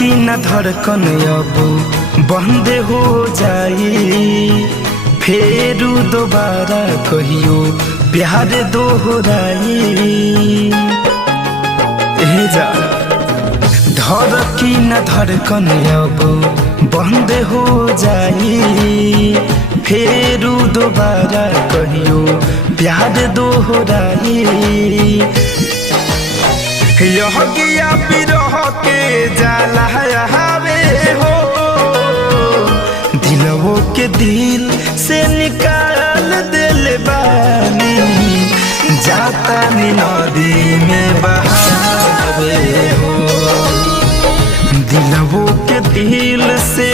की न धड़कन अब बंद हो जाई, फेरू दोबारा कहियो प्यार दोहराई। जा धड़की न धड़कन अब बंद हो जाई, फेरू दोबारा कहियो प्यार दोहराई। यह गया बिरह के जाला हवे हो, दिलवो के दिल से निकाल दिल बानी, जाता नी नदी में बहावे हो। दिलवो के दिल से